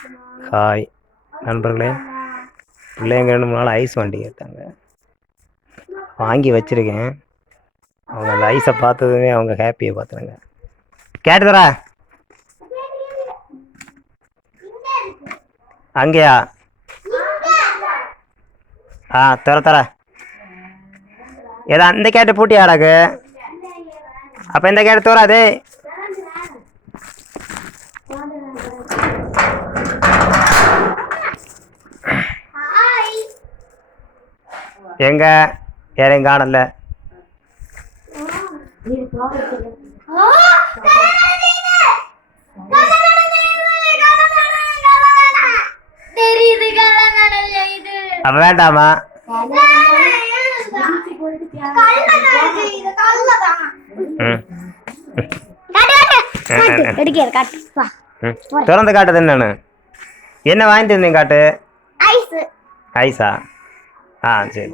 Hi. நண்பர்களே பிள்ளைங்க ரெண்டு மூணு நாள் ஐஸ் வண்டி கேட்டாங்க வாங்கி வச்சுருக்கேன். அவங்க அந்த ஐஸை பார்த்ததுமே அவங்க ஹாப்பியை பார்த்துருங்க கேட்டுதரா அங்கேயா? ஆ தர தர. ஏதா அந்த கேட்டு பூட்டி ஆடாக்கு அப்போ இந்த கேட்டு தோறாது எங்க? யாரையும் காணல. அப்போ வேண்டாமா? திறந்து காட்டுது என்னன்னு? என்ன வாங்கி தந்தீங்க காட்டு? ஐஸ்? ஐஸா ஆ சரி